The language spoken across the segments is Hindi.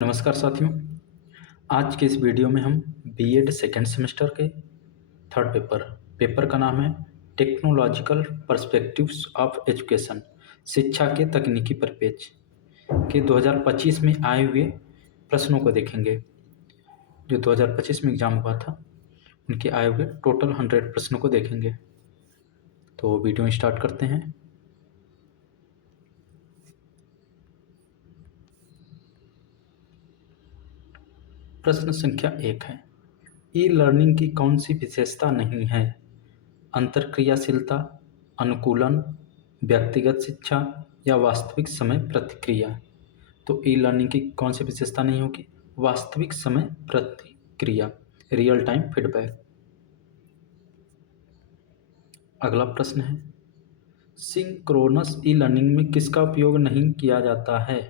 नमस्कार साथियों। आज के इस वीडियो में हम बीएड सेकेंड सेमेस्टर के थर्ड पेपर का नाम है टेक्नोलॉजिकल पर्सपेक्टिव्स ऑफ एजुकेशन, शिक्षा के तकनीकी परिपेक्ष के 2025 में आए हुए प्रश्नों को देखेंगे। जो 2025 में एग्ज़ाम हुआ था उनके आए हुए टोटल 100 प्रश्नों को देखेंगे। तो वीडियो स्टार्ट करते हैं। प्रश्न संख्या 1 है, ई लर्निंग की कौन सी विशेषता नहीं है? अंतरक्रियाशीलता, अनुकूलन, व्यक्तिगत शिक्षा या वास्तविक समय प्रतिक्रिया। तो ई लर्निंग की कौन सी विशेषता नहीं होगी? वास्तविक समय प्रतिक्रिया, रियल टाइम फीडबैक। अगला प्रश्न है, सिंक्रोनस ई लर्निंग में किसका उपयोग नहीं किया जाता है?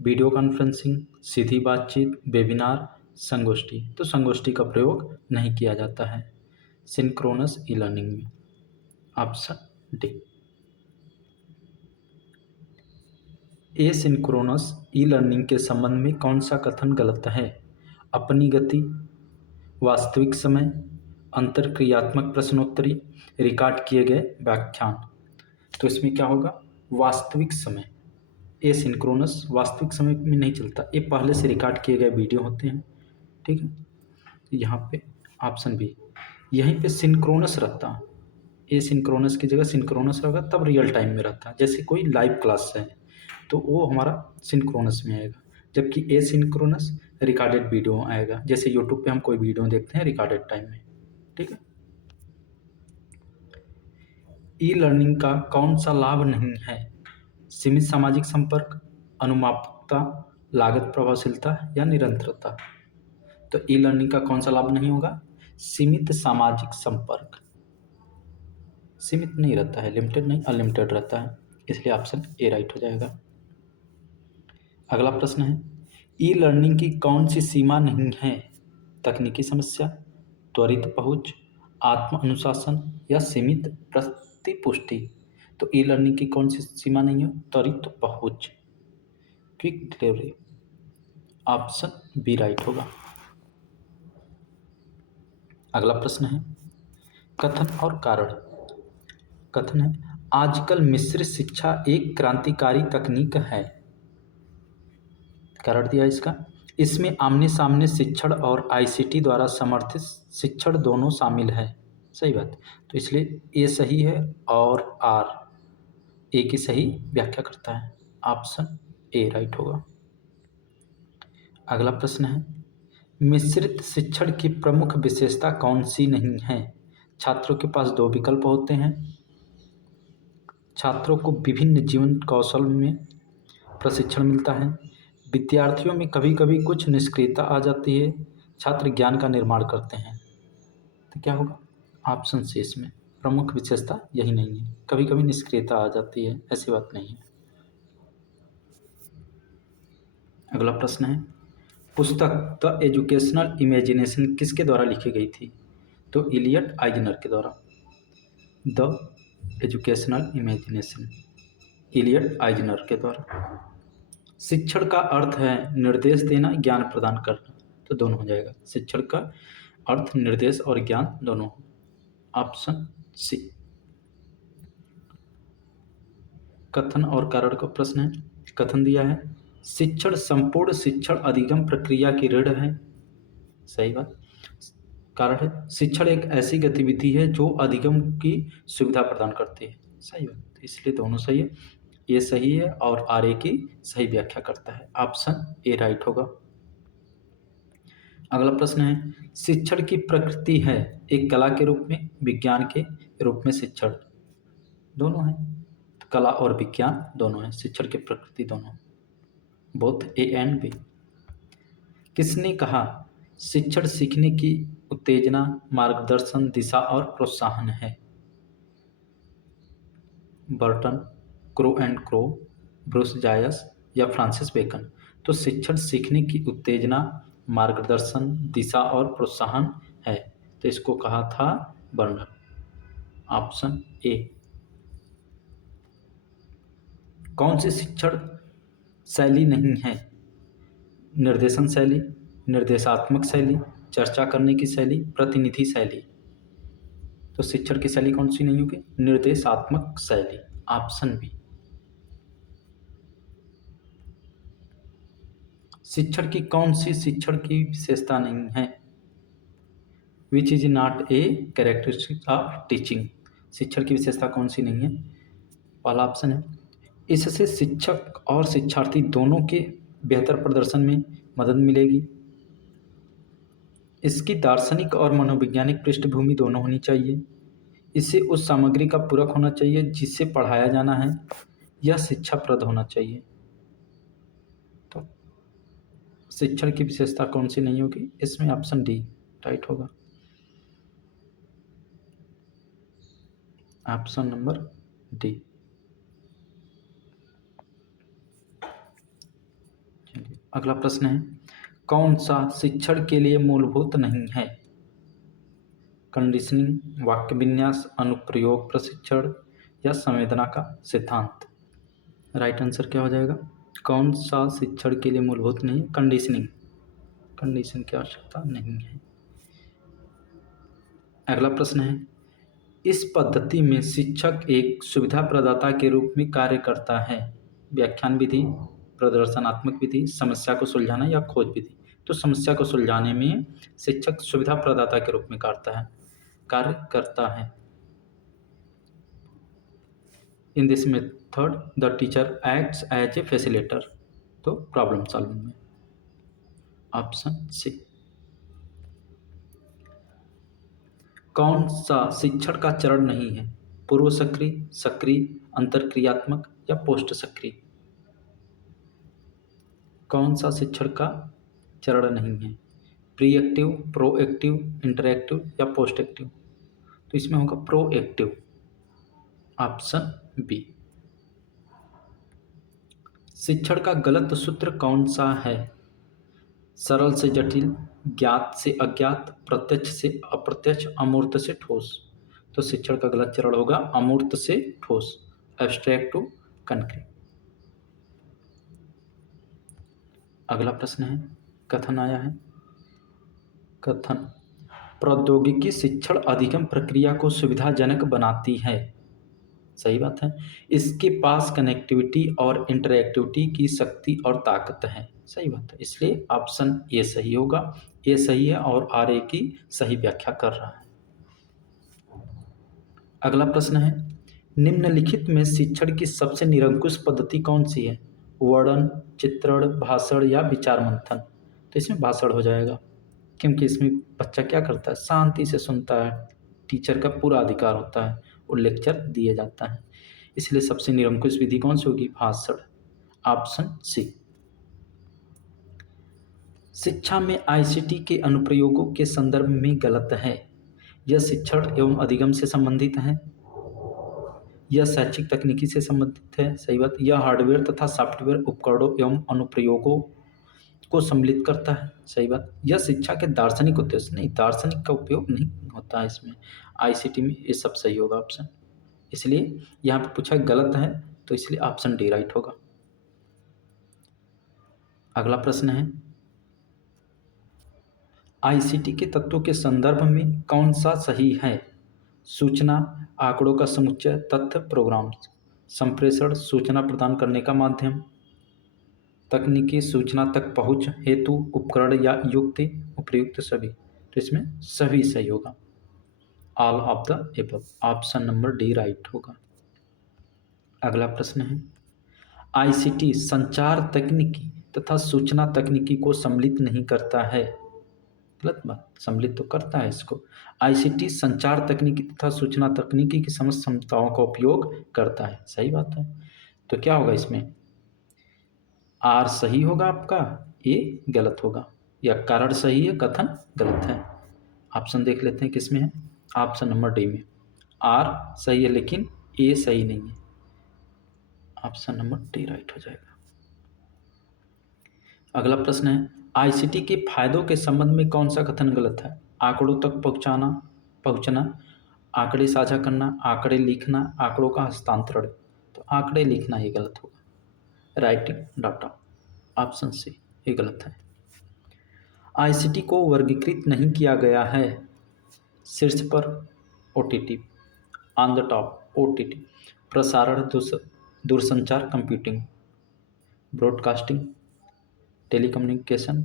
वीडियो कॉन्फ्रेंसिंग, सीधी बातचीत, वेबिनार, संगोष्ठी। तो संगोष्ठी का प्रयोग नहीं किया जाता है सिंक्रोनस ई लर्निंग में। Option D. Asynchronous e learning के संबंध में कौन सा कथन गलत है? अपनी गति, वास्तविक समय, अंतरक्रियात्मक प्रश्नोत्तरी, रिकॉर्ड किए गए व्याख्यान। तो इसमें क्या होगा? वास्तविक समय। एसिंक्रोनस वास्तविक समय में नहीं चलता, ये पहले से रिकॉर्ड किए गए वीडियो होते हैं। ठीक है, यहाँ पे ऑप्शन बी। यहीं पे सिंक्रोनस रहता, एसिंक्रोनस की जगह सिंक्रोनस रहेगा, तब रियल टाइम में रहता। जैसे कोई लाइव क्लास है तो वो हमारा सिंक्रोनस में आएगा, जबकि एसिंक्रोनस रिकॉर्डेड वीडियो आएगा। जैसे यूट्यूब पे हम कोई वीडियो देखते हैं रिकॉर्डेड टाइम में। ठीक है, ई लर्निंग का कौन सा लाभ नहीं है? सीमित सामाजिक संपर्क, अनुमापकता, लागत प्रभावशीलता या निरंतरता। तो ई लर्निंग का कौन सा लाभ नहीं होगा? सीमित सामाजिक संपर्क। सीमित नहीं रहता है, लिमिटेड नहीं, अनलिमिटेड रहता है, इसलिए ऑप्शन ए राइट हो जाएगा। अगला प्रश्न है, ई लर्निंग की कौन सी सीमा नहीं है? तकनीकी समस्या, त्वरित पहुंच, आत्म अनुशासन या सीमित प्रतिपुष्टि। तो ई लर्निंग की कौन सी सीमा नहीं है? त्वरित पहुंच, quick delivery. Option B right होगा। अगला प्रश्न है, कथन और कारण। कथन है, आजकल मिश्रित शिक्षा एक क्रांतिकारी तकनीक है। कारण दिया इसका, इसमें आमने सामने शिक्षण और आईसीटी द्वारा समर्थित शिक्षण दोनों शामिल है। सही बात, तो इसलिए ए सही है और आर ए की सही व्याख्या करता है। ऑप्शन ए राइट होगा। अगला प्रश्न है, मिश्रित शिक्षण की प्रमुख विशेषता कौन सी नहीं है? छात्रों के पास दो विकल्प होते हैं, छात्रों को विभिन्न जीवन कौशल में प्रशिक्षण मिलता है, विद्यार्थियों में कभी कभी कुछ निष्क्रियता आ जाती है, छात्र ज्ञान का निर्माण करते हैं। तो क्या होगा? ऑप्शन सी इसमें प्रमुख विशेषता यही नहीं है, कभी कभी निष्क्रियता आ जाती है, ऐसी बात नहीं है। अगला प्रश्न है, पुस्तक द एजुकेशनल इमेजिनेशन किसके द्वारा लिखी गई थी? तो इलियट आइजनर के द्वारा। द एजुकेशनल इमेजिनेशन, इलियट आइजनर के द्वारा। शिक्षण का अर्थ है निर्देश देना, ज्ञान प्रदान करना। तो दोनों हो जाएगा, शिक्षण का अर्थ निर्देश और ज्ञान दोनों। Option C. कथन और कारण का प्रश्न है। कथन दिया है, शिक्षण संपूर्ण शिक्षण अधिगम प्रक्रिया की रीढ़ है। सही बात। कारण है, शिक्षण एक ऐसी गतिविधि है जो अधिगम की सुविधा प्रदान करती है। सही बात, इसलिए दोनों सही है। ये सही है और आर ए की सही व्याख्या करता है। ऑप्शन ए राइट होगा। अगला प्रश्न है, शिक्षण की प्रकृति है एक कला के रूप में, विज्ञान के रूप में शिक्षण। दोनों है, कला और विज्ञान दोनों है, शिक्षण की प्रकृति दोनों, बोथ ए एंड बी। किसने कहा शिक्षण सीखने की उत्तेजना, मार्गदर्शन, दिशा और प्रोत्साहन है? Burton, crow and crow, Bruce Jais या फ्रांसिस बेकन। तो शिक्षण सीखने की उत्तेजना, मार्गदर्शन, दिशा और प्रोत्साहन है, तो इसको कहा था बर्नर। Option A. कौन सी शिक्षण शैली नहीं है? निर्देशन शैली, निर्देशात्मक शैली, चर्चा करने की शैली, प्रतिनिधि शैली। तो शिक्षण की शैली कौन सी नहीं होगी? निर्देशात्मक शैली, ऑप्शन बी। शिक्षण की कौन सी शिक्षण की विशेषता नहीं है? Which is not a characteristic of teaching. शिक्षण की विशेषता कौन सी नहीं है? पहला ऑप्शन है, इससे शिक्षक और शिक्षार्थी दोनों के बेहतर प्रदर्शन में मदद मिलेगी। इसकी दार्शनिक और मनोवैज्ञानिक पृष्ठभूमि दोनों होनी चाहिए। इससे उस सामग्री का पूरक होना चाहिए जिससे पढ़ाया जाना है। यह शिक्षाप्रद होना चाहिए। तो शिक्षण की विशेषता कौन सी नहीं होगी? इसमें ऑप्शन डी राइट होगा। Option number D. चलिए अगला प्रश्न है, कौन सा शिक्षण के लिए मूलभूत नहीं है? कंडीशनिंग, वाक्य विन्यास, अनुप्रयोग प्रशिक्षण या संवेदना का सिद्धांत। राइट आंसर क्या हो जाएगा? कौन सा शिक्षण के लिए मूलभूत नहीं? कंडीशनिंग। कंडीशन की आवश्यकता नहीं है। अगला प्रश्न है, इस पद्धति में शिक्षक एक सुविधा प्रदाता के रूप में कार्य करता है। व्याख्यान विधि, प्रदर्शनात्मक विधि, समस्या को सुलझाना या खोज विधि। तो समस्या को सुलझाने में शिक्षक सुविधा प्रदाता के रूप में कार्य करता है। In this method the teacher acts as a facilitator. तो प्रॉब्लम सॉल्विंग में ऑप्शन सी। कौन सा शिक्षण का चरण नहीं है? पूर्व सक्रिय, सक्रिय, अंतरक्रियात्मक या पोस्ट सक्रिय। कौन सा शिक्षण का चरण नहीं है? प्रीएक्टिव, प्रोएक्टिव, इंटरएक्टिव या पोस्ट एक्टिव। तो इसमें होगा प्रोएक्टिव, ऑप्शन बी। शिक्षण का गलत सूत्र कौन सा है? सरल से जटिल, ज्ञात से अज्ञात, प्रत्यक्ष से अप्रत्यक्ष, अमूर्त से ठोस। तो शिक्षण का गलत चरण होगा अमूर्त से ठोस, एब्स्ट्रैक्ट टू कंक्रीट। अगला प्रश्न है, कथन आया है, कथन, प्रौद्योगिकी शिक्षण अधिगम प्रक्रिया को सुविधाजनक बनाती है। सही बात है। इसके पास कनेक्टिविटी और इंटरएक्टिविटी की शक्ति और ताकत है। सही बात है। इसलिए ऑप्शन ए सही होगा। ए सही है और आर ए की सही व्याख्या कर रहा है। अगला प्रश्न है, निम्नलिखित में शिक्षण की सबसे निरंकुश पद्धति कौन सी है? वर्णन, चित्रण, भाषण या विचार मंथन। तो इसमें भाषण हो जाएगा, क्योंकि इसमें बच्चा क्या करता है? शांति से सुनता है, टीचर का पूरा अधिकार होता है और लेक्चर दिया जाता है। इसलिए सबसे निरंकुश विधि कौन सी होगी? भाषण, ऑप्शन सी। शिक्षा में आईसीटी के अनुप्रयोगों के संदर्भ में गलत है। यह शिक्षण एवं अधिगम से संबंधित है, यह शैक्षिक तकनीकी से संबंधित है। सही बात। यह हार्डवेयर तथा सॉफ्टवेयर उपकरणों एवं अनुप्रयोगों को सम्मिलित करता है। सही बात। यह शिक्षा के दार्शनिक उद्देश्य नहीं, दार्शनिक का उपयोग नहीं होता है इसमें। आईसीटी में ये सब सही होगा ऑप्शन। इसलिए यहाँ पे पूछा गलत है, तो इसलिए ऑप्शन डी राइट होगा। अगला प्रश्न है, आईसीटी के तत्वों के संदर्भ में कौन सा सही है? सूचना, आंकड़ों का समुच्चय, तथ्य, प्रोग्राम, संप्रेषण, सूचना प्रदान करने का माध्यम, तकनीकी, सूचना तक पहुंच हेतु, उपकरण या युक्ति, उपयुक्त सभी। तो इसमें सभी सही होगा, all of the above. Option number D right होगा। अगला प्रश्न है, आईसीटी संचार तकनीकी तथा सूचना तकनीकी को सम्मिलित नहीं करता है। गलत बात, सम्मिलित तो करता है इसको। आईसीटी संचार तकनीकी तथा सूचना तकनीकी की समस्त क्षमताओं का उपयोग करता है। सही बात है। तो क्या होगा इसमें? आर सही होगा आपका, ए गलत होगा, या कारण सही है, कथन गलत है। ऑप्शन देख लेते हैं किसमें है। ऑप्शन नंबर डी में आर सही है लेकिन ए सही नहीं है। ऑप्शन नंबर डी राइट हो जाएगा। अगला प्रश्न है, आईसीटी के फायदों के संबंध में कौन सा कथन गलत है? आंकड़ों तक पहुंचना, आंकड़े साझा करना, आंकड़े लिखना, आंकड़ों का हस्तांतरण। तो आंकड़े लिखना ये गलत होगा, राइटिंग डाटा, ऑप्शन सी। ये गलत है। आईसीटी को वर्गीकृत नहीं किया गया है। शीर्ष पर OTT, on the top OTT, प्रसारण, दूरसंचार, कंप्यूटिंग, ब्रॉडकास्टिंग, टेलीकम्युनिकेशन,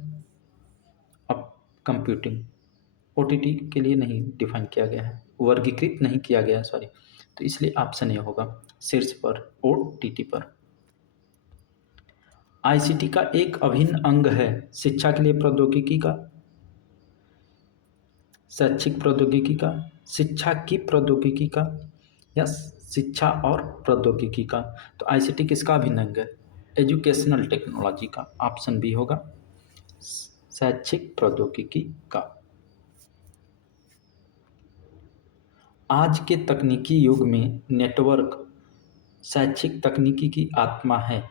अब कंप्यूटिंग। ओटीटी के लिए नहीं डिफाइन किया गया है, वर्गीकृत नहीं किया गया है, सॉरी। तो इसलिए ऑप्शन ए होगा, शीर्ष पर ओटीटी पर। आईसीटी का एक अभिन्न अंग है शिक्षा के लिए प्रौद्योगिकी का, शैक्षिक प्रौद्योगिकी का, शिक्षा की प्रौद्योगिकी का, या शिक्षा और प्रौद्योगिकी का। तो आईसीटी किसका अभिन्न अंग है? एजुकेशनल टेक्नोलॉजी का। ऑप्शन बी होगा, शैक्षिक प्रौद्योगिकी का। आज के तकनीकी युग में नेटवर्क शैक्षिक तकनीकी की आत्मा है।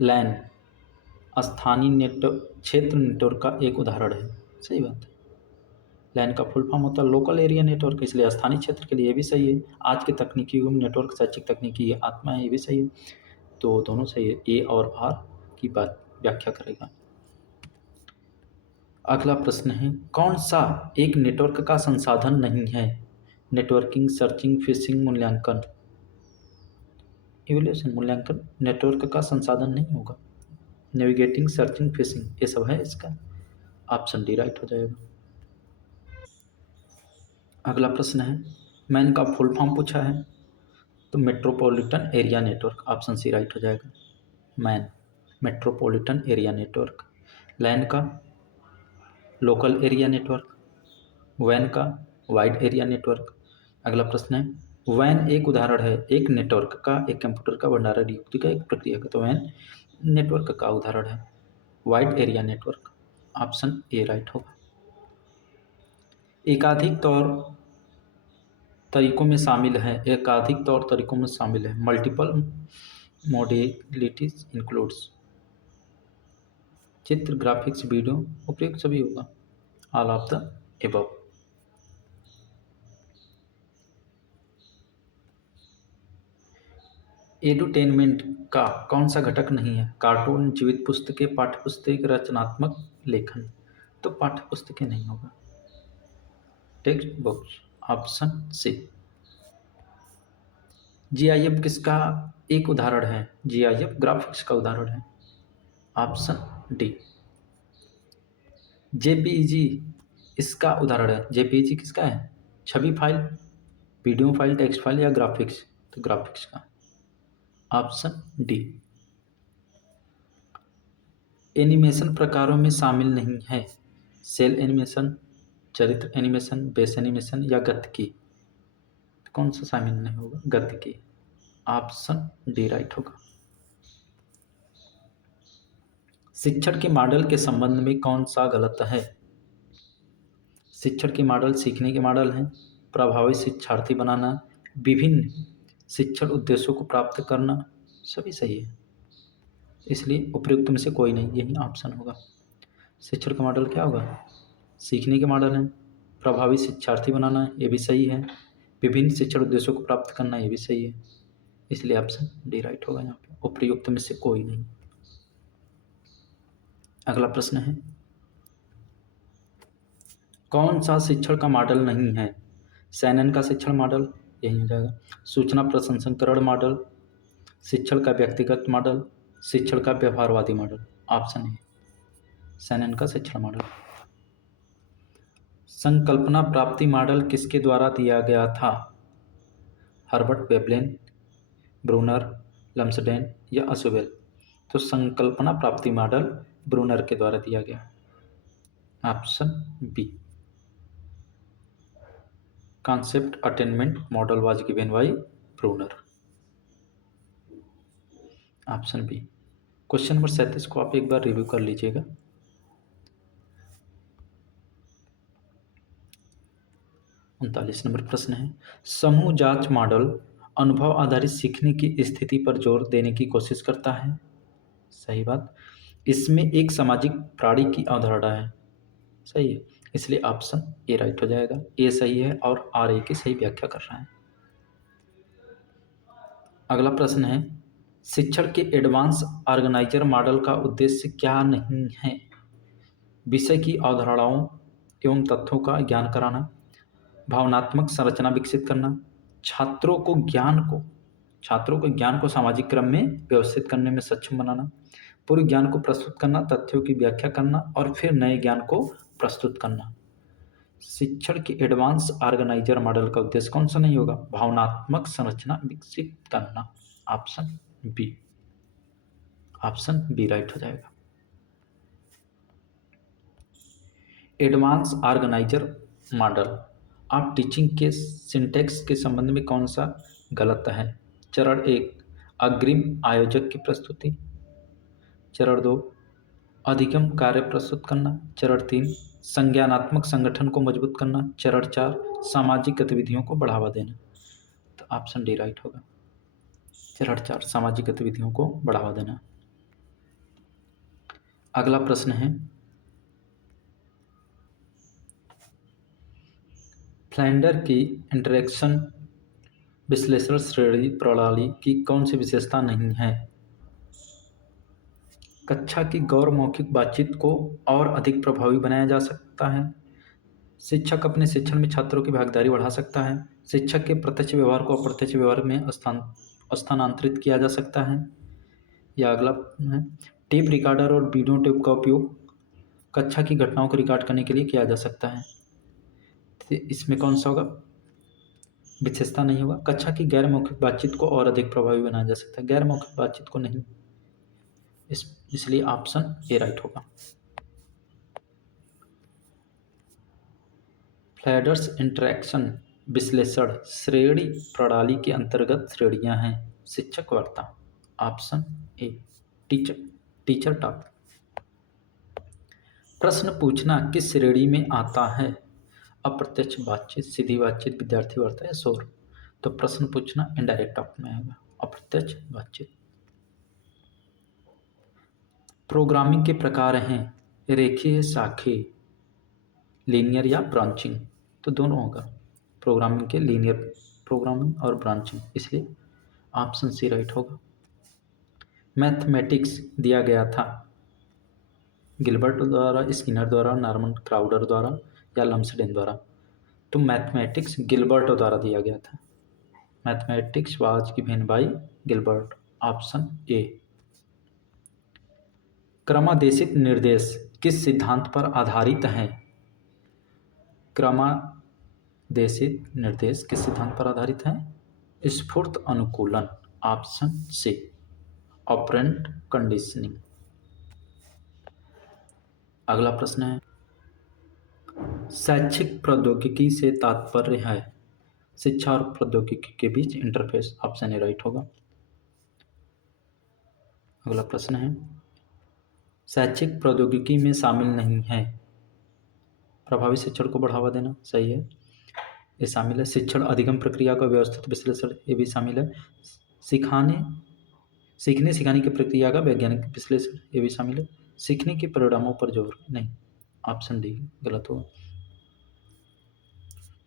लैन स्थानीय क्षेत्र नेटवर्क का एक उदाहरण है। सही बात है। लैन का फुल फॉर्म होता है लोकल एरिया नेटवर्क, इसलिए स्थानीय क्षेत्र के लिए ये भी सही है। आज के तकनीकी युग में नेटवर्क शैक्षिक तकनीकी की आत्मा है, ये भी सही है। तो दोनों सही है, ए और आर की बात व्याख्या करेगा। अगला प्रश्न है, कौन सा एक नेटवर्क का संसाधन नहीं है? नेटवर्किंग, सर्चिंग, फिशिंग, मूल्यांकन। इवैल्यूएशन, मूल्यांकन नेटवर्क का संसाधन नहीं होगा। नेविगेटिंग, सर्चिंग, फिशिंग, ये सब है इसका। ऑप्शन डी राइट हो जाएगा। अगला प्रश्न है, मैन का फुल फॉर्म पूछा है, तो metropolitan area network. Option C right हो जाएगा। MAN, metropolitan area network. LAN का लोकल एरिया नेटवर्क। वैन का वाइड एरिया नेटवर्क। अगला प्रश्न है, वैन एक उदाहरण है एक नेटवर्क का, एक कंप्यूटर का भंडारण युक्ति का, एक प्रक्रिया का। तो वैन नेटवर्क का उदाहरण है। Wide area network. Option A right होगा। एकाधिक तरीकों में शामिल है, एकाधिक तौर तरीकों में शामिल है। Multiple modalities includes. चित्र, ग्राफिक्स, वीडियो, उपयुक्त सभी होगा। All of the above. Edutainment का कौन सा घटक नहीं है? कार्टून, जीवित पुस्तकें, पाठ्यपुस्तक, रचनात्मक लेखन। तो पाठ्यपुस्तकें नहीं होगा। Textbooks. Option C. GIF किसका एक उदाहरण है? जीआईएफ ग्राफिक्स का उदाहरण है। Option D. जेपीईजी इसका उदाहरण है। जेपीईजी किसका है? छवि file, video file, text file या ग्राफिक्स? तो ग्राफिक्स का। Option D. एनिमेशन प्रकारों में शामिल नहीं है। सेल एनिमेशन, चरित्र एनिमेशन, बेस एनिमेशन या गतिकी। तो कौन सा शामिल नहीं होगा? गतिकी। ऑप्शन डी राइट होगा। शिक्षण के मॉडल के संबंध में कौन सा गलत है? शिक्षण के मॉडल सीखने के मॉडल हैं, प्रभावी शिक्षार्थी बनाना, विभिन्न शिक्षण उद्देश्यों को प्राप्त करना, सभी सही है। इसलिए उपयुक्त में से कोई नहीं, यही ऑप्शन होगा। शिक्षण का मॉडल क्या होगा? सीखने के मॉडल हैं, प्रभावी शिक्षार्थी बनाना, ये भी सही है, विभिन्न शिक्षण उद्देश्यों को प्राप्त करना, ये भी सही है। इसलिए ऑप्शन डी राइट होगा यहाँ पे, उपयुक्त में से कोई नहीं। अगला प्रश्न है, कौन सा शिक्षण का मॉडल नहीं है? सैनन का शिक्षण मॉडल, यही हो जाएगा। सूचना प्रसंस्करण मॉडल, शिक्षण का व्यक्तिगत मॉडल, शिक्षण का व्यवहारवादी मॉडल। ऑप्शन ए, सैनन का शिक्षण मॉडल। संकल्पना प्राप्ति मॉडल किसके द्वारा दिया गया था? हर्बर्ट वेबलेन, ब्रूनर, लम्सडेन या असुबेल? तो संकल्पना प्राप्ति मॉडल ब्रूनर के द्वारा दिया गया। Option B. Concept attainment model was given by Bruner. Option B. Question number 37 को आप एक बार रिव्यू कर लीजिएगा। उनतालीस नंबर प्रश्न है, समूह जांच मॉडल अनुभव आधारित सीखने की स्थिति पर जोर देने की कोशिश करता है। सही बात। इसमें एक सामाजिक प्राणी की अवधारणा है। सही है, इसलिए ऑप्शन ए राइट हो जाएगा। ए सही है और आर ए की सही व्याख्या कर रहा है। अगला प्रश्न है, शिक्षण के एडवांस ऑर्गेनाइजर मॉडल का उद्देश्य क्या नहीं है? विषय की अवधारणाओं एवं तथ्यों का ज्ञान कराना, भावनात्मक संरचना विकसित करना, छात्रों को ज्ञान को सामाजिक क्रम में व्यवस्थित करने में सक्षम बनाना, पूर्व ज्ञान को प्रस्तुत करना, तथ्यों की व्याख्या करना और फिर नए ज्ञान को प्रस्तुत करना। शिक्षण के एडवांस ऑर्गेनाइजर मॉडल का उद्देश्य कौन सा नहीं होगा? भावनात्मक संरचना विकसित करना। ऑप्शन बी राइट हो जाएगा। Advance organiser model of teaching के सिंटैक्स के संबंध में कौन सा गलत है? चरण 1 अग्रिम आयोजक की प्रस्तुति, चरण 2 अधिगम कार्य प्रस्तुत करना, चरण 3 संज्ञानात्मक संगठन को मजबूत करना, चरण 4 सामाजिक गतिविधियों को बढ़ावा देना। तो ऑप्शन डी राइट होगा। चरण 4 सामाजिक गतिविधियों को बढ़ावा देना। अगला प्रश्न है फ्लैंडर की इंटरेक्शन विश्लेषण श्रेणी प्रणाली की कौन सी विशेषता नहीं है? कक्षा की गैर मौखिक बातचीत को और अधिक प्रभावी बनाया जा सकता है। शिक्षक अपने शिक्षण में छात्रों की भागीदारी बढ़ा सकता है। शिक्षक के प्रत्यक्ष व्यवहार को अप्रत्यक्ष व्यवहार में स्थानांतरित किया जा सकता है। या अगला है टेप रिकॉर्डर और वीडियो टेप का उपयोग कक्षा की घटनाओं को रिकॉर्ड करने के लिए किया जा सकता है। तो इसमें कौन सा होगा? विशेषता नहीं होगा। कक्षा की गैर मौखिक बातचीत को और अधिक प्रभावी बनाया जा सकता है, गैर मौखिक बातचीत को नहीं। इसलिए ऑप्शन ए राइट होगा। फ्लैंडर्स इंटरैक्शन विश्लेषण श्रेणी प्रणाली के अंतर्गत श्रेणियां हैं। शिक्षक वार्ता, ऑप्शन ए टीचर टॉक। प्रश्न पूछना किस श्रेणी में आता है? अप्रत्यक्ष बातचीत, सीधी बातचीत, विद्यार्थी वार्ता या शोर? तो प्रश्न पूछना इनडायरेक्ट टॉक में आएगा, अप्रत्यक्ष बातचीत। प्रोग्रामिंग के प्रकार हैं रेखीय, शाखीय, लीनियर या ब्रांचिंग। तो दोनों होगा प्रोग्रामिंग के, लीनियर प्रोग्रामिंग और ब्रांचिंग, इसलिए ऑप्शन सी राइट होगा। मैथमेटिक्स दिया गया था गिलबर्ट द्वारा, स्किनर द्वारा, नॉर्मन क्राउडर द्वारा या लम्सडेन द्वारा? तो मैथमेटिक्स गिलबर्ट द्वारा दिया गया था। Mathematics was given by Gilbert, option A. क्रमादेशित निर्देश किस सिद्धांत पर आधारित हैं? क्रमादेशित निर्देश किस सिद्धांत पर आधारित हैं? स्फूर्त अनुकूलन, ऑप्शन सी ऑपरेंट कंडीशनिंग। अगला प्रश्न है शैक्षिक प्रौद्योगिकी से तात्पर्य है शिक्षा और प्रौद्योगिकी के बीच इंटरफेस, ऑप्शन ए राइट होगा। अगला प्रश्न है शैक्षिक प्रौद्योगिकी में शामिल नहीं है प्रभावी शिक्षण को बढ़ावा देना, सही है, ये शामिल है। शिक्षण अधिगम प्रक्रिया का व्यवस्थित विश्लेषण, ये भी शामिल है। सीखने सिखाने की प्रक्रिया का वैज्ञानिक विश्लेषण, ये भी शामिल है। सीखने के परिणामों पर जोर नहीं, ऑप्शन डी गलत होगा।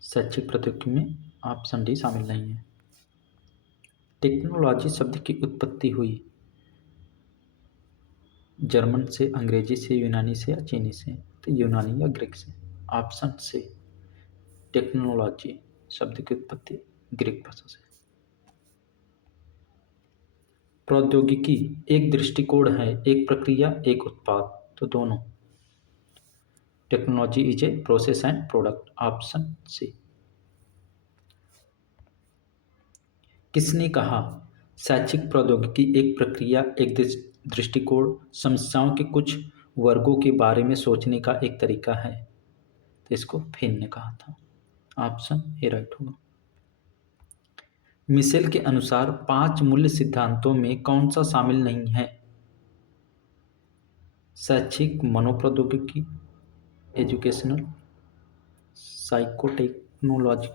शैक्षिक प्रौद्योगिकी में ऑप्शन डी शामिल नहीं है। टेक्नोलॉजी शब्द की उत्पत्ति हुई जर्मन से, अंग्रेजी से, यूनानी से या चीनी से? तो यूनानी या ग्रीक से, ऑप्शन सी टेक्नोलॉजी शब्द की उत्पत्ति ग्रीक भाषा से। प्रौद्योगिकी एक दृष्टिकोण है, एक प्रक्रिया, एक उत्पाद? तो दोनों। Technology is a process and product, option C. किसने कहा शैक्षिक प्रौद्योगिकी एक प्रक्रिया, एक दृष्टिकोण, समस्याओं के कुछ वर्गों के बारे में सोचने का एक तरीका है? तो इसको फिन ने कहा था, ऑप्शन ए राइट होगा। मिशेल के अनुसार 5 मूल्य सिद्धांतों में कौन सा शामिल नहीं है? शैक्षिक मनोप्रौद्योगिकी, एजुकेशनल साइकोटेक्नोलॉजी,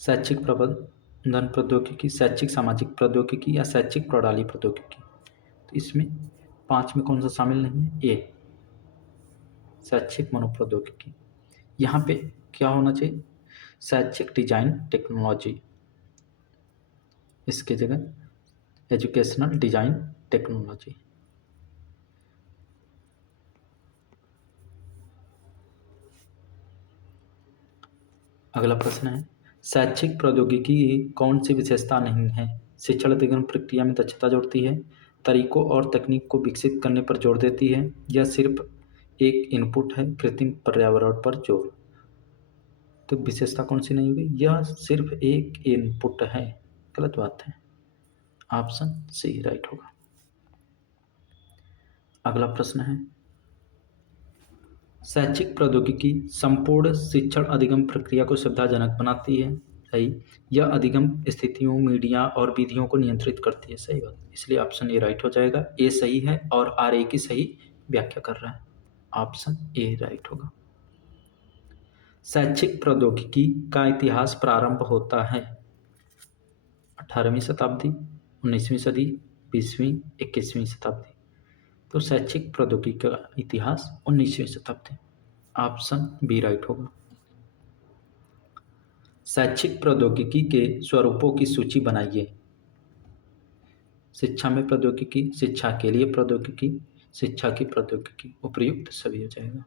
शैक्षिक प्रबंधन प्रौद्योगिकी, शैक्षिक सामाजिक प्रौद्योगिकी या शैक्षिक प्रणाली प्रौद्योगिकी? तो इसमें 5 में कौन सा शामिल नहीं है? ए शैक्षिक मनोप्रौद्योगिकी। यहाँ पे क्या होना चाहिए? शैक्षिक डिजाइन टेक्नोलॉजी, इसकी जगह एजुकेशनल डिजाइन टेक्नोलॉजी। अगला प्रश्न है, शैक्षिक प्रौद्योगिकी की कौन सी विशेषता नहीं है? शिक्षण अधिगम प्रक्रिया में दक्षता जोड़ती है, तरीकों और तकनीक को विकसित करने पर जोर देती है, या सिर्फ एक इनपुट है, कृत्रिम पर्यावरण पर जोर। तो विशेषता कौन सी नहीं होगी? यह सिर्फ एक इनपुट है। गलत बात है, ऑप्शन सी राइट होगा। अगला प्रश्न है, शैक्षिक प्रौद्योगिकी संपूर्ण शिक्षण अधिगम प्रक्रिया को सुविधाजनक बनाती है। सही। यह अधिगम स्थितियों, मीडिया और विधियों को नियंत्रित करती है। सही बात, इसलिए ऑप्शन ए राइट हो जाएगा। ए सही है और आर ए की सही व्याख्या कर रहा है। ऑप्शन ए राइट होगा। शैक्षिक प्रौद्योगिकी का इतिहास प्रारंभ होता है 18वीं शताब्दी, 19वीं सदी, 20वीं, 21वीं शताब्दी। तो शैक्षिक प्रौद्योगिकी का इतिहास 19वीं शताब्दी। ऑप्शन बी राइट होगा। शैक्षिक प्रौद्योगिकी के स्वरूपों की सूची बनाइए। शिक्षा में प्रौद्योगिकी, शिक्षा के लिए प्रौद्योगिकी, शिक्षा की प्रौद्योगिकी। उपयुक्त सभी हो जाएगा।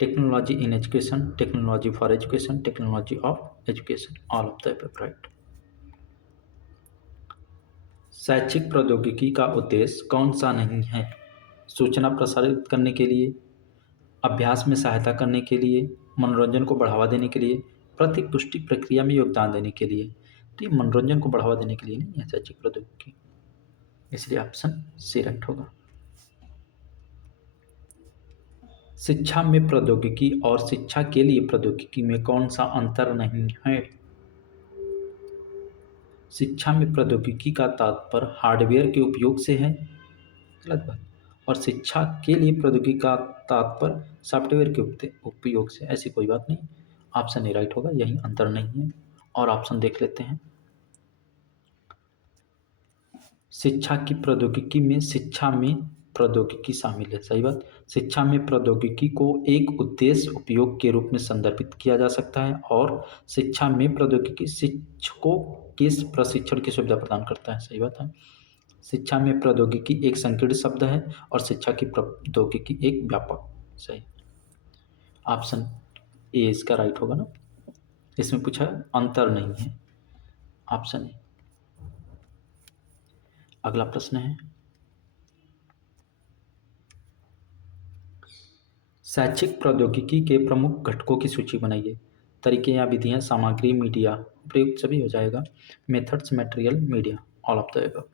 Technology in education, technology for education, technology of education, all of the above right. शैक्षिक प्रौद्योगिकी का उद्देश्य कौन सा नहीं है? सूचना प्रसारित करने के लिए, अभ्यास में सहायता करने के लिए, मनोरंजन को बढ़ावा देने के लिए, प्रतिपुष्टि प्रक्रिया में योगदान देने के लिए। तो ये मनोरंजन को बढ़ावा देने के लिए नहीं है शैक्षिक प्रौद्योगिकी, इसलिए ऑप्शन सी राइट होगा। शिक्षा में प्रौद्योगिकी और शिक्षा के लिए प्रौद्योगिकी में कौन सा अंतर नहीं है? शिक्षा में प्रौद्योगिकी का तात्पर्य हार्डवेयर के उपयोग से है। गलत बात। और शिक्षा के लिए प्रौद्योगिकी का तात्पर्य सॉफ्टवेयर के उपयोग से, ऐसी कोई बात नहीं। ऑप्शन ए राइट होगा, यही अंतर नहीं है। और ऑप्शन देख लेते हैं। शिक्षा की प्रौद्योगिकी में शिक्षा में प्रौद्योगिकी शामिल है। सही बात। शिक्षा में प्रौद्योगिकी को एक उद्देश्य उपयोग के रूप में संदर्भित किया जा सकता है, और शिक्षा में प्रौद्योगिकी शिक्षकों के प्रशिक्षण की सुविधा प्रदान करता है। सही बात है। शिक्षा में प्रौद्योगिकी एक संकीर्ण शब्द है और शिक्षा की प्रौद्योगिकी एक व्यापक। सही। ऑप्शन ए इसका राइट होगा ना, इसमें पूछा अंतर नहीं है। Option A. अगला प्रश्न है, शैक्षिक प्रौद्योगिकी के प्रमुख घटकों की सूची बनाइए। तरीके या विधियां, सामग्री, मीडिया। प्रयुक्त सभी हो जाएगा। Methods, material, media, all of the above.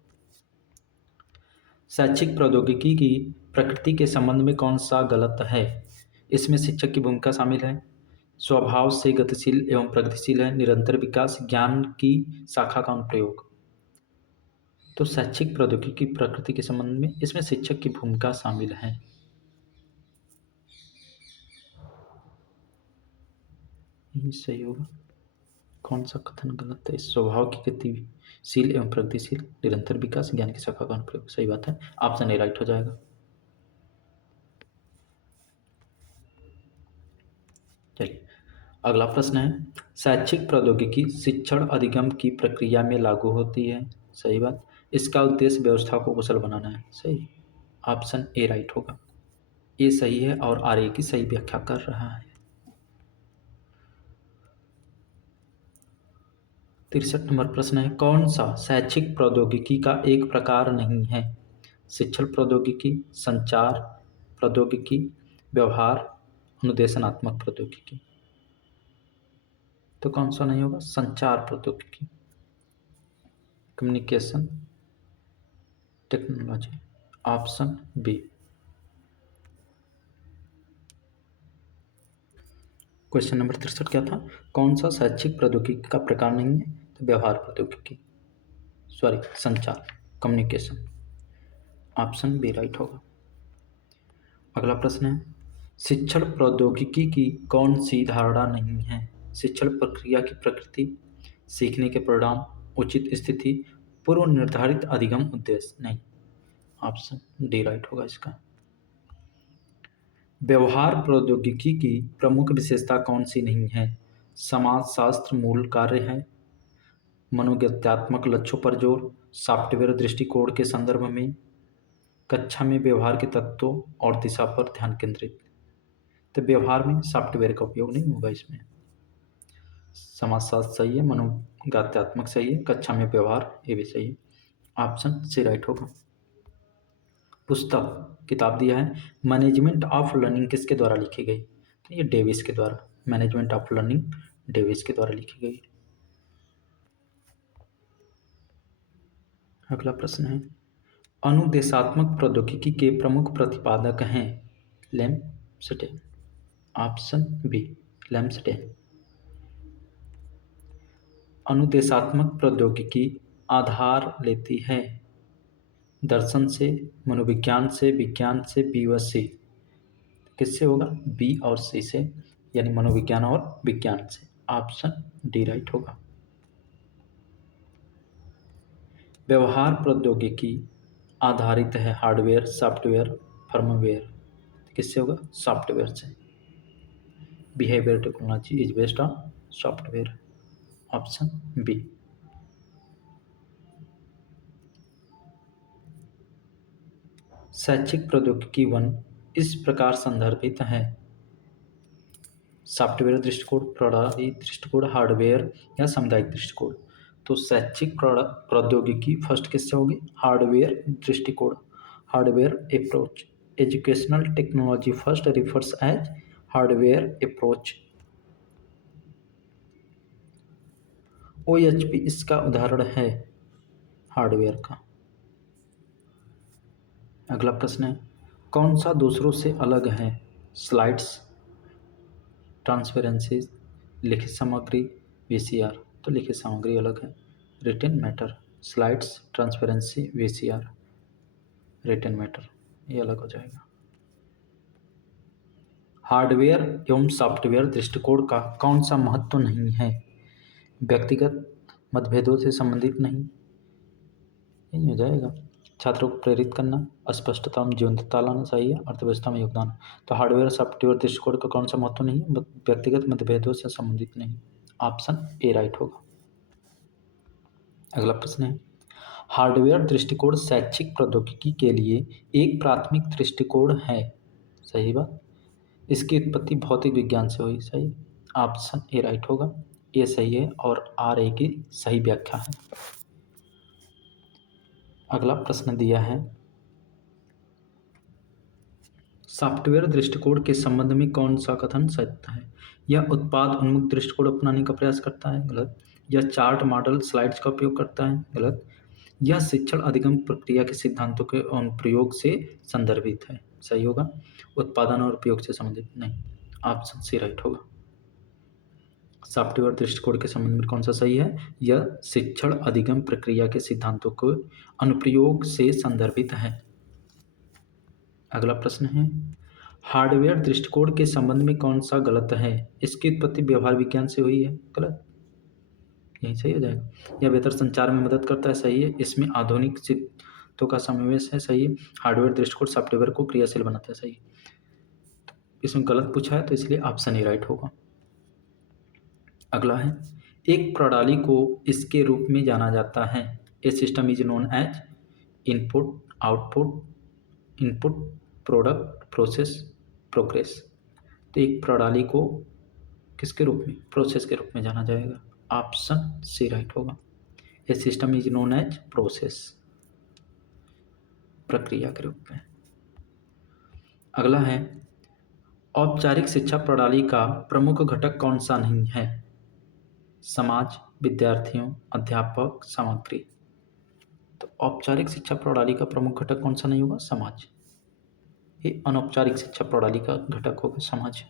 शैक्षिक प्रौद्योगिकी की प्रकृति के संबंध में कौन सा गलत है? इसमें शिक्षक की भूमिका शामिल है, स्वभाव से गतिशील एवं प्रगतिशील है, निरंतर विकास, ज्ञान की शाखा का अनुप्रयोग। तो शैक्षिक प्रौद्योगिकी की प्रकृति के संबंध में इसमें शिक्षक की भूमिका शामिल है। यही सही होगा। कौन सा कथन गलत है? स्वभाव की गतिशील एवं प्रगतिशील, निरंतर विकास, ज्ञान की शाखा का अनुप्रयोग। सही बात है। ऑप्शन ए राइट हो जाएगा। चलिए अगला प्रश्न है, शैक्षिक प्रौद्योगिकी शिक्षण अधिगम की प्रक्रिया में लागू होती है। सही बात। इसका उद्देश्य व्यवस्था को कुशल बनाना है। सही। ऑप्शन ए राइट होगा। ए सही है और आर ए की सही व्याख्या कर रहा है। 63 नंबर प्रश्न है, कौन सा शैक्षिक प्रौद्योगिकी का एक प्रकार नहीं है? शिक्षण प्रौद्योगिकी, संचार प्रौद्योगिकी, व्यवहार, अनुदेशनात्मक प्रौद्योगिकी। तो कौन सा नहीं होगा? संचार प्रौद्योगिकी, communication technology. Option B. Question number 63 क्या था? कौन सा शैक्षिक प्रौद्योगिकी का प्रकार नहीं है? तो व्यवहार प्रौद्योगिकी, सॉरी संचार, कम्युनिकेशन। ऑप्शन बी राइट होगा। अगला प्रश्न है, शिक्षण प्रौद्योगिकी की कौन सी धारणा नहीं है? शिक्षण प्रक्रिया की प्रकृति, सीखने के परिणाम, उचित स्थिति, पूर्व निर्धारित अधिगम उद्देश्य। नहीं। ऑप्शन डी राइट होगा इसका। व्यवहार प्रौद्योगिकी की प्रमुख विशेषता कौन सी नहीं है? समाजशास्त्र मूल कार्य है, मनोगत्यात्मक लक्ष्यों पर जोर, सॉफ्टवेयर दृष्टिकोण के संदर्भ में, कक्षा में व्यवहार के तत्वों और दिशा पर ध्यान केंद्रित। तो व्यवहार में सॉफ्टवेयर का उपयोग नहीं होगा इसमें। समाजशास्त्र सही है, मनोगत्यात्मक सही है, कक्षा में व्यवहार ये भी सही है। ऑप्शन सी राइट होगा। पुस्तक किताब दिया है मैनेजमेंट ऑफ लर्निंग किसके द्वारा लिखी गई? तो ये डेविस के द्वारा, मैनेजमेंट ऑफ लर्निंग डेविस के द्वारा लिखी गई। अगला प्रश्न है अनुदेशात्मक प्रौद्योगिकी के प्रमुख प्रतिपादक हैं लैम्सडेन। Option B Lumsden. अनुदेशात्मक प्रौद्योगिकी आधार लेती है दर्शन से, मनोविज्ञान से, विज्ञान से, बी व सी। किससे होगा? बी और सी से, यानी मनोविज्ञान और विज्ञान से। ऑप्शन डी राइट होगा। व्यवहार प्रौद्योगिकी आधारित है हार्डवेयर, सॉफ्टवेयर, फर्मवेयर। किससे होगा? सॉफ्टवेयर से। Behaviour technology is based on software. Option B. शैक्षिक प्रौद्योगिकी 1 इस प्रकार संदर्भित है सॉफ्टवेयर दृष्टिकोण, प्रणाली दृष्टिकोण, हार्डवेयर या सामुदायिक दृष्टिकोण। तो शैक्षिक प्रौद्योगिकी फर्स्ट किससे होगी? हार्डवेयर दृष्टिकोण, hardware approach. Educational technology first refers as hardware approach. OHP इसका उदाहरण है हार्डवेयर का। अगला प्रश्न है कौन सा दूसरों से अलग है? स्लाइड्स, ट्रांसपेरेंसी, लिखित सामग्री, VCR। तो लिखित सामग्री अलग है। Written matter, slides, transparency, VCR, written matter ये अलग हो जाएगा। हार्डवेयर एवं सॉफ्टवेयर दृष्टिकोण का कौन सा महत्व नहीं है? व्यक्तिगत मतभेदों से संबंधित नहीं, यही हो जाएगा। छात्रों को प्रेरित करना, अस्पष्टता में जीवंतता लाना चाहिए, अर्थव्यवस्था में योगदान। तो हार्डवेयर सॉफ्टवेयर दृष्टिकोण का कौन सा महत्व नहीं है? व्यक्तिगत मतभेदों से संबंधित नहीं। ऑप्शन ए राइट होगा। अगला प्रश्न है हार्डवेयर दृष्टिकोण शैक्षिक प्रौद्योगिकी के लिए एक प्राथमिक दृष्टिकोण है। सही बात। इसकी उत्पत्ति भौतिक विज्ञान से हुई। सही। ऑप्शन ए राइट होगा। ये सही है और RA की सही व्याख्या है। अगला प्रश्न दिया है सॉफ्टवेयर दृष्टिकोण के संबंध में कौन सा कथन सत्य है? यह उत्पाद उन्मुख दृष्टिकोण अपनाने का प्रयास करता है। गलत। यह चार्ट, मॉडल, स्लाइड्स का उपयोग करता है। गलत। यह शिक्षण अधिगम प्रक्रिया के सिद्धांतों के अनुप्रयोग से संदर्भित है। सही होगा। उत्पादन और उपयोग से संबंधित नहीं। ऑप्शन सी राइट होगा। सॉफ्टवेयर दृष्टिकोण के संबंध में कौन सा सही है? यह शिक्षण अधिगम प्रक्रिया के सिद्धांतों के अनुप्रयोग से संदर्भित है। अगला प्रश्न है हार्डवेयर दृष्टिकोण के संबंध में कौन सा गलत है? इसकी उत्पत्ति व्यवहार विज्ञान से हुई है। गलत। यही सही हो जाएगा। यह बेहतर संचार में मदद करता है। सही है। इसमें आधुनिक सिद्धों का समावेश है। सही है। हार्डवेयर दृष्टिकोण सॉफ्टवेयर को क्रियाशील बनाता है। सही है। इसमें गलत पूछा है तो इसलिए ऑप्शन ए राइट होगा। अगला है एक प्रणाली को इसके रूप में जाना जाता है। A system is known as input, output, input, product, process, progress. तो एक प्रणाली को किसके रूप में? प्रोसेस के रूप में जाना जाएगा। ऑप्शन सी राइट होगा। A system is known as process, प्रक्रिया के रूप में। अगला है औपचारिक शिक्षा प्रणाली का प्रमुख घटक कौन सा नहीं है? समाज, विद्यार्थियों, अध्यापक, सामग्री। तो औपचारिक शिक्षा प्रणाली का प्रमुख घटक कौन सा नहीं होगा? समाज। ये अनौपचारिक शिक्षा प्रणाली का घटक होगा समाज,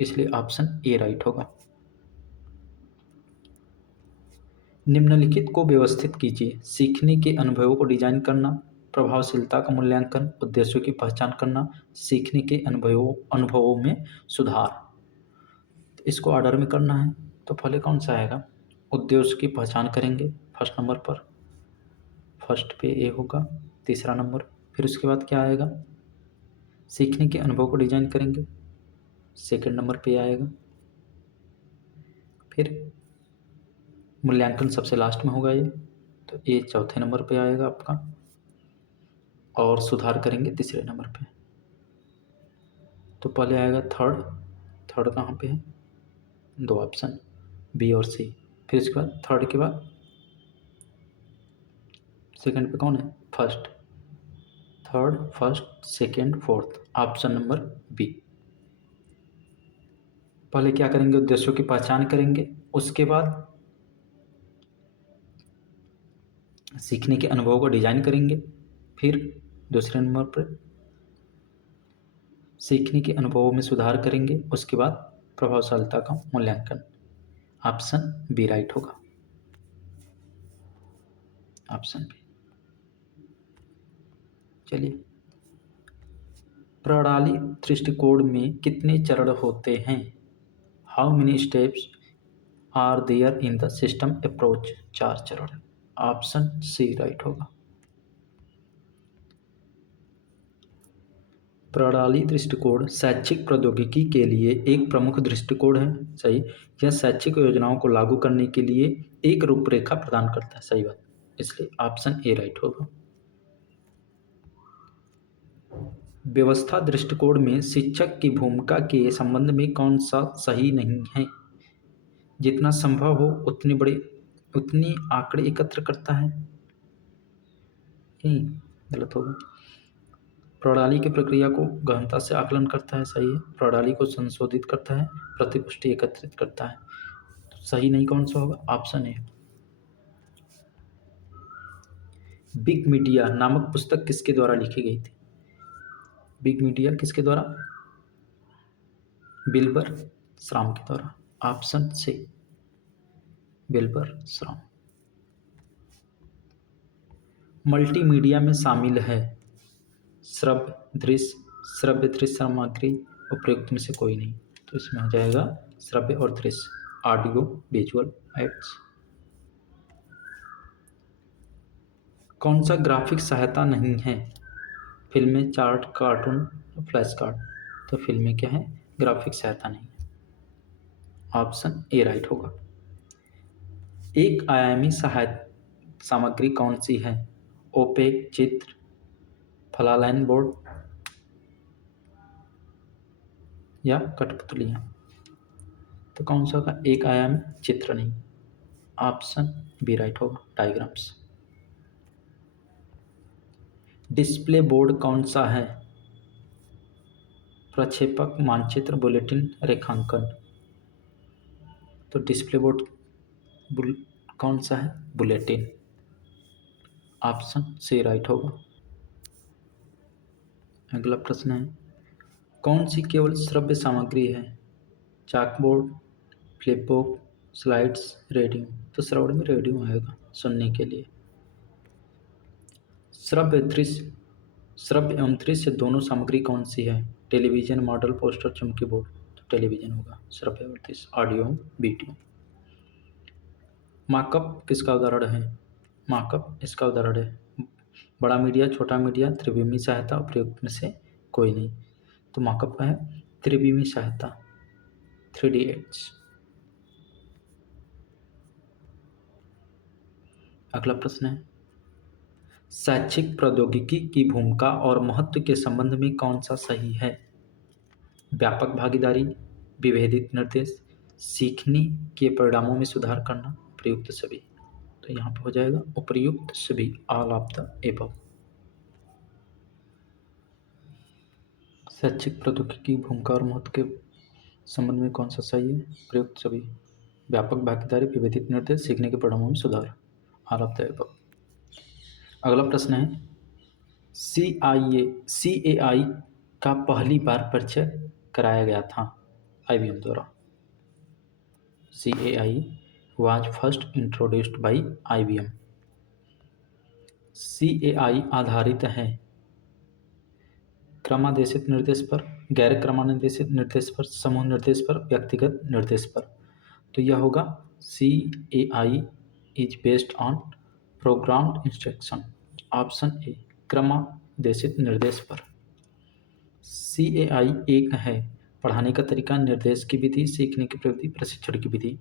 इसलिए ऑप्शन ए राइट होगा। निम्नलिखित को व्यवस्थित कीजिए। सीखने के अनुभवों को डिजाइन करना, प्रभावशीलता का मूल्यांकन, उद्देश्यों की पहचान करना, सीखने के अनुभवों में सुधार। तो इसको ऑर्डर में करना है तो पहले कौन सा आएगा? उद्देश्य की पहचान करेंगे फर्स्ट नंबर पर, फर्स्ट पे ए होगा, तीसरा नंबर। फिर उसके बाद क्या आएगा? सीखने के अनुभव को डिजाइन करेंगे, सेकंड नंबर पे आएगा। फिर मूल्यांकन सबसे लास्ट में होगा ये, तो ये चौथे नंबर पे आएगा आपका, और सुधार करेंगे तीसरे नंबर पे। तो पहले आएगा थर्ड, थर्ड कहाँ पे है, दो ऑप्शन बी और सी, फिर इसके बाद थर्ड के बाद सेकंड पे कौन है, first, third first second fourth, option number B. पहले क्या करेंगे, उद्देश्यों की पहचान करेंगे, उसके बाद सीखने के अनुभव को डिजाइन करेंगे, फिर दूसरे नंबर पर सीखने के अनुभवों में सुधार करेंगे, उसके बाद प्रभावशीलता का मूल्यांकन। ऑप्शन बी राइट होगा, ऑप्शन बी। चलिए, प्रणाली दृष्टिकोण में कितने चरण होते हैं, how many steps are there in the system approach, 4 चरण, ऑप्शन सी राइट होगा। प्रणाली दृष्टिकोण शैक्षिक प्रौद्योगिकी के लिए एक प्रमुख दृष्टिकोण है, सही। यह शैक्षिक योजनाओं को लागू करने के लिए एक रूपरेखा प्रदान करता है, सही बात, इसलिए ऑप्शन ए राइट होगा। व्यवस्था दृष्टिकोण में शिक्षक की भूमिका के संबंध में कौन सा सही नहीं है, जितना संभव हो उतनी आंकड़े एकत्र करता है, यही गलत होगा। प्रणाली की प्रक्रिया को गहनता से आकलन करता है, सही है। प्रणाली को संशोधित करता है, प्रतिपुष्टि एकत्रित करता है, तो सही नहीं कौन सा होगा, ऑप्शन ए। बिग मीडिया नामक पुस्तक किसके द्वारा लिखी गई थी, बिग मीडिया किसके द्वारा, विल्बर श्राम के द्वारा, ऑप्शन सी विल्बर श्राम। मल्टीमीडिया में शामिल है श्रव्य दृश्य सामग्री, उपयुक्त में से कोई नहीं, तो इसमें हो जाएगा श्रव्य और दृश्य, ऑडियो विजुअल एड्स। कौन सा ग्राफिक सहायता नहीं है, फिल्में, चार्ट, कार्टून, फ्लैश कार्ड, तो फिल्में क्या है, ग्राफिक सहायता नहीं है, ऑप्शन ए राइट होगा। एक आयामी सहायता सामग्री कौन सी है, ओपेक चित्र, फ्लालाइन बोर्ड या कठपुतलियाँ, तो कौन सा होगा, एक आयामी चित्र नहीं, ऑप्शन बी राइट होगा, डायग्राम्स। डिस्प्ले बोर्ड कौन सा है, प्रक्षेपक, मानचित्र, बुलेटिन, रेखांकन, तो डिस्प्ले बोर्ड कौन सा है, बुलेटिन, ऑप्शन सी राइट होगा। अगला प्रश्न है, कौन सी केवल श्रव्य सामग्री है, चाकबोर्ड, फ्लिपबुक, स्लाइड्स, रेडियो, तो श्रवण में रेडियो आएगा सुनने के लिए। श्रव्य एवं दृश्य दोनों सामग्री कौन सी है, टेलीविजन, मॉडल, पोस्टर, चुंबकी बोर्ड, तो टेलीविजन होगा, श्रव्य और दृश्य, ऑडियो वीडियो। मार्कअप किसका उदाहरण है, मार्कअप इसका उदाहरण है, बड़ा मीडिया, छोटा मीडिया, त्रिविमी सहायता, उपयुक्त में से कोई नहीं, तो मार्कअप का है त्रिविमी सहायता, 3D एड्स। अगला प्रश्न है, शैक्षिक प्रौद्योगिकी की भूमिका और महत्व के संबंध में कौन सा सही है, व्यापक भागीदारी, विभेदित निर्देश, सीखने के परिणामों में सुधार करना, उपयुक्त सभी, तो यहाँ पर हो जाएगा उपयुक्त सभी, ऑल ऑफ द एबव। शैक्षिक प्रौद्योगिकी की भूमिका और महत्व के संबंध में कौन सा सही है, उपयुक्त सभी, व्यापक भागीदारी, विभेदित निर्देश, सीखने के परिणामों में सुधार, ऑल ऑफ द एबव। अगला प्रश्न है, CAI का पहली बार परिचय कराया गया था IBM द्वारा, CAI was first introduced by IBM। CAI आधारित है क्रमादेशित निर्देश पर, गैर क्रमादेशित निर्देश पर, समूह निर्देश पर, व्यक्तिगत निर्देश पर, तो यह होगा CAI is based on programmed instruction, option A क्रमादेशित निर्देश पर। CAI एक है पढ़ाने का तरीका, निर्देश की विधि, सीखने की प्रगति, प्रशिक्षण की विधि,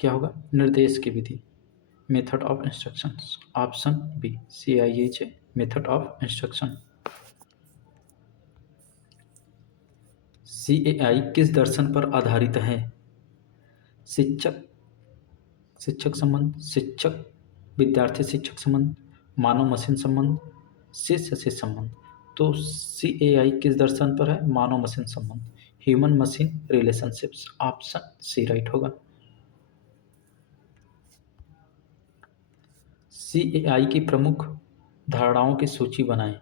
क्या होगा? निर्देश की विधि, method of instructions. Option B, CIH, method of instruction. CAI किस दर्शन पर आधारित है? शिक्षक शिक्षक संबंध, शिक्षक विद्यार्थी शिक्षक संबंध, मानव मशीन संबंध, शिष्य से संबंध। तो CAI किस दर्शन पर है? मानव मशीन संबंध, human machine relationships. Option C right होगा। CAI की प्रमुख धारणाओं की सूची बनाएं।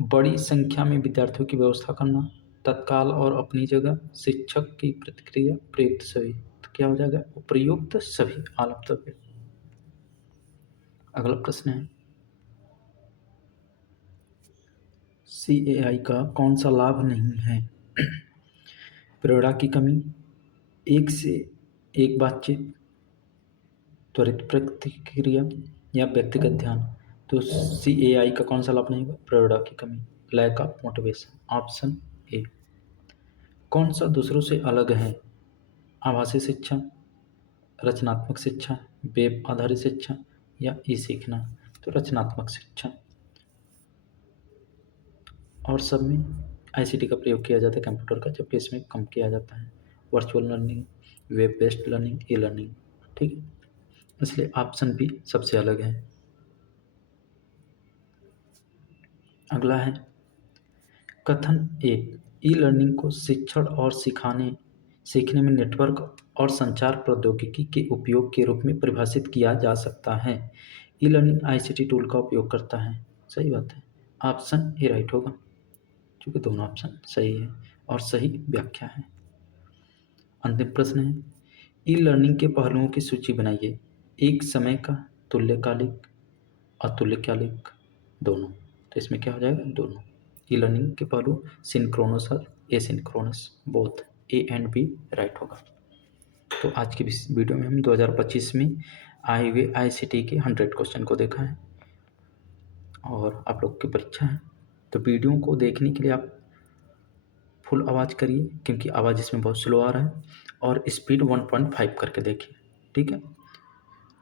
बड़ी संख्या में विद्यार्थियों की व्यवस्था करना, तत्काल और अपनी जगह, शिक्षक की प्रतिक्रिया, प्रयुक्त सभी। तो क्या हो जाएगा? प्रयुक्त सभी, ऑल ऑफ द अबव। अगला प्रश्न है, CAI का कौन सा लाभ नहीं है? प्रेरणा की कमी, एक से एक बातचीत, त्वरित प्रतिक्रिया या व्यक्तिगत ध्यान। तो CAI का कौन सा लाभ नहीं होगा? प्रेरणा की कमी, lack of motivation. Option A. कौन सा दूसरों से अलग है? आभासी शिक्षा, रचनात्मक शिक्षा, वेब आधारित शिक्षा या ई सीखना। तो रचनात्मक शिक्षा। और सब में ICT का प्रयोग किया जाता है कंप्यूटर का, जबकि इसमें कम किया जाता है। Virtual learning, web based learning, e learning. ठीक है, इसलिए ऑप्शन बी सबसे अलग है। अगला है, कथन ए, ई लर्निंग को शिक्षण और सीखने में नेटवर्क और संचार प्रौद्योगिकी के उपयोग के रूप में परिभाषित किया जा सकता है। ई लर्निंग ICT टूल का उपयोग करता है। सही बात है, ऑप्शन ए राइट होगा, क्योंकि दोनों ऑप्शन सही है और सही व्याख्या है। अंतिम प्रश्न है, ई लर्निंग के पहलुओं की सूची बनाइए। एक समय का, तुल्यकालिक, अतुल्यकालिक, दोनों। तो इसमें क्या हो जाएगा? दोनों। ई लर्निंग के पहलू सिंक्रोनस और asynchronous, both, A and B right होगा। तो आज की इस वीडियो में हम 2025 में आए हुए ICT के 100 क्वेश्चन को देखा है और आप लोग की परीक्षा है। तो वीडियो को देखने के लिए आप फुल आवाज़ करिए, क्योंकि आवाज़ इसमें बहुत स्लो आ रहा है, और स्पीड 1.5 करके देखिए। ठीक है,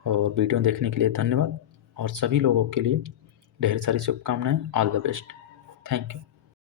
और वीडियो देखने के लिए धन्यवाद, और सभी लोगों के लिए ढेर सारी शुभकामनाएं। All the best. Thank you.